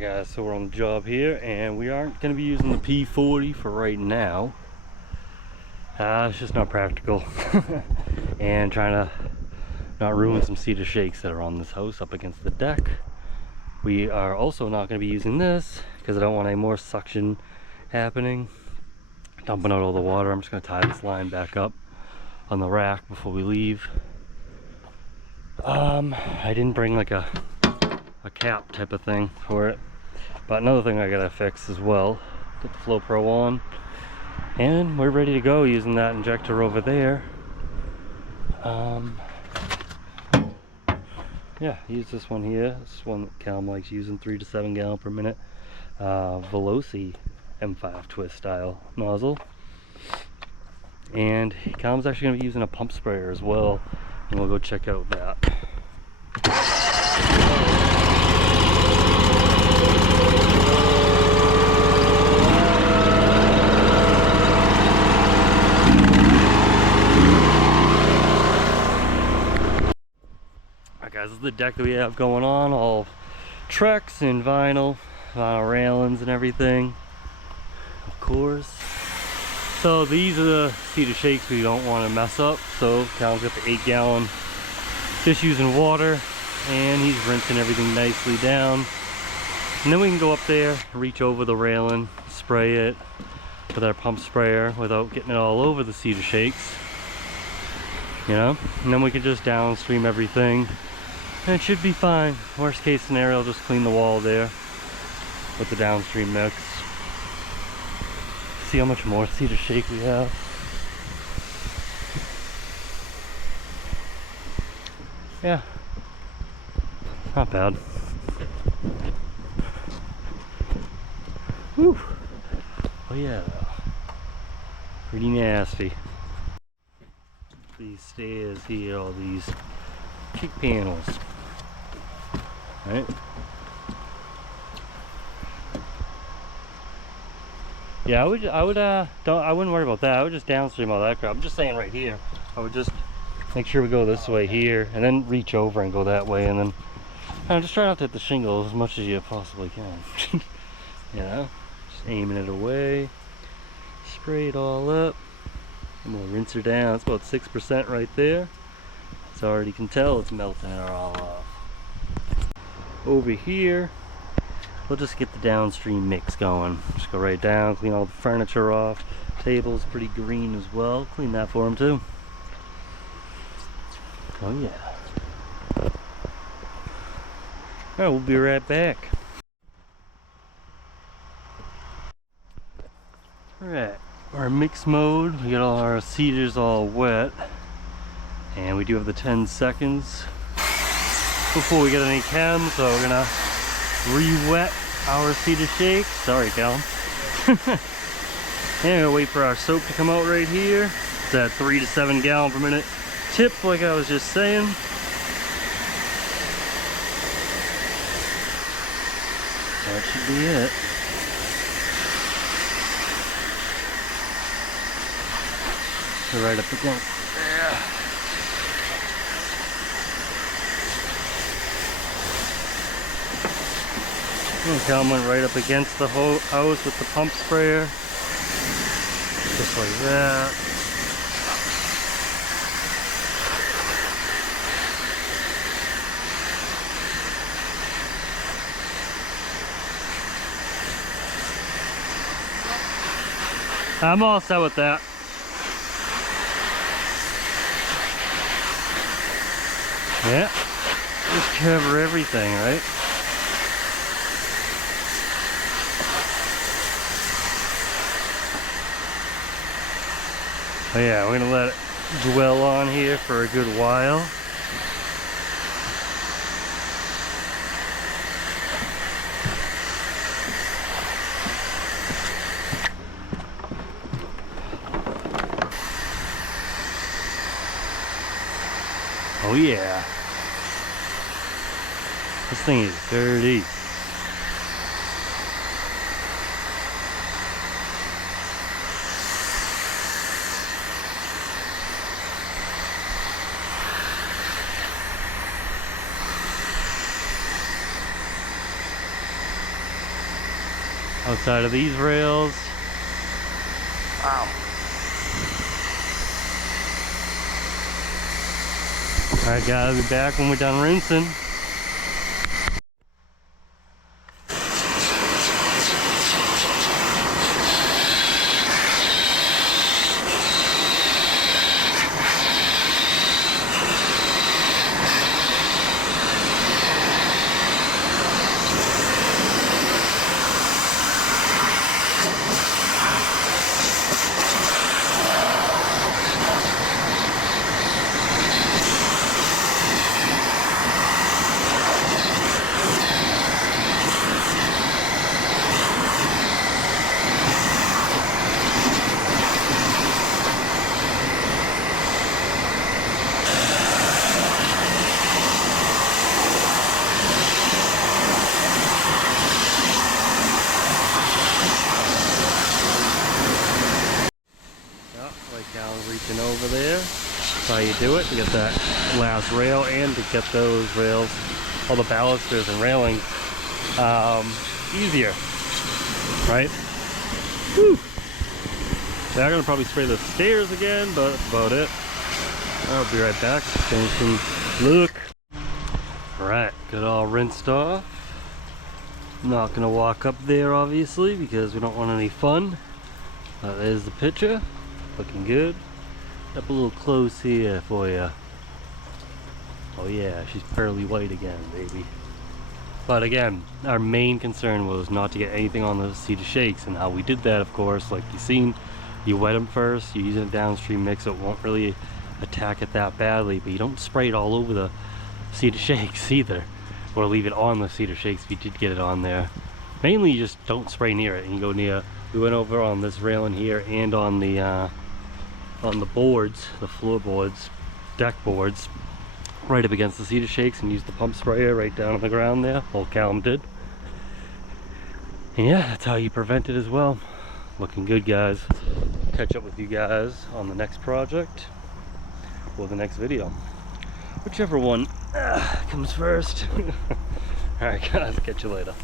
Guys, so we're on the job here and we aren't going to be using the P40 for right now. It's just not practical. And trying to not ruin some cedar shakes that are on this house up against the deck. We are also not going to be using this because I don't want any more suction happening, dumping out all the water. I'm just going to tie this line back up on the rack before we leave. I didn't bring like a cap type of thing for it, but another thing I gotta fix as well. Put the Flow Pro on and we're ready to go using that injector over there. Yeah, use this one here. This one that Callum likes using, 3 to 7 gallon per minute, Veloci M5 twist style nozzle. And Callum's actually going to be using a pump sprayer as well, and we'll go check out that. Alright guys, this is the deck that we have going on, all Trex and vinyl railings and everything, of course. So these are the cedar shakes we don't want to mess up. So Cal's got the 8 gallon just using water and he's rinsing everything nicely down. And then we can go up there, reach over the railing, spray it with our pump sprayer without getting it all over the cedar shakes. You know, and then we can just downstream everything and it should be fine. Worst case scenario, I'll just clean the wall there with the downstream mix. See how much more cedar shake we have. Yeah, not bad. Whew. Oh yeah, pretty nasty. These stairs here, all these kick panels, right? Yeah, I wouldn't worry about that. I would just downstream all that crap. I'm just saying right here, I would just make sure we go this way here and then reach over and go that way, and then just try not to hit the shingle as much as you possibly can. You know, just aiming it away, spray it all up, and we'll rinse her down. It's about 6% right there. It's already, can tell it's melting her all off. Over here, we'll just get the downstream mix going. Just go right down, clean all the furniture off. Table's pretty green as well. Clean that for him too. Oh yeah. Alright, we'll be right back. Alright, we're in mix mode. We got all our cedars all wet. And we do have the 10 seconds before we get any chem, so we're gonna re-wet our cedar shake. Sorry, Cal. And we'll wait for our soap to come out right here. It's at 3 to 7 gallon per minute tip, like I was just saying. That should be it. So right up against there. And Cal went right up against the house with the pump sprayer. Just like that. I'm all set with that. Yeah, just cover everything, right? Oh yeah, we're gonna let it dwell on here for a good while. Oh yeah. This thing is dirty. outside of these rails. Wow. Alright guys, I'll be back when we're done rinsing. Reaching over there. That's how you do it, to get that last rail and to get those rails, all the balusters and railings, easier, right? Whew. So I'm gonna probably spray the stairs again, but that's about it. I'll be right back. Finishing look. Alright, got all rinsed off. Not gonna walk up there obviously because we don't want any fun. There's the picture. Looking good. Up a little close here for you. Oh yeah, she's pearly white again, baby. But again, our main concern was not to get anything on the cedar shakes, and how we did that, of course, like you've seen, you wet them first, you're using a downstream mix, so it won't really attack it that badly, but you don't spray it all over the cedar shakes either, or leave it on the cedar shakes if you did get it on there. Mainly you just don't spray near it, and you go near, we went over on this railing here and on the boards, the floorboards, deck boards, right up against the cedar shakes, and used the pump sprayer right down on the ground there. Old Callum did. And yeah, that's how you prevent it as well. Looking good, guys. Catch up with you guys on the next project or the next video, whichever one comes first. All right, guys, catch you later.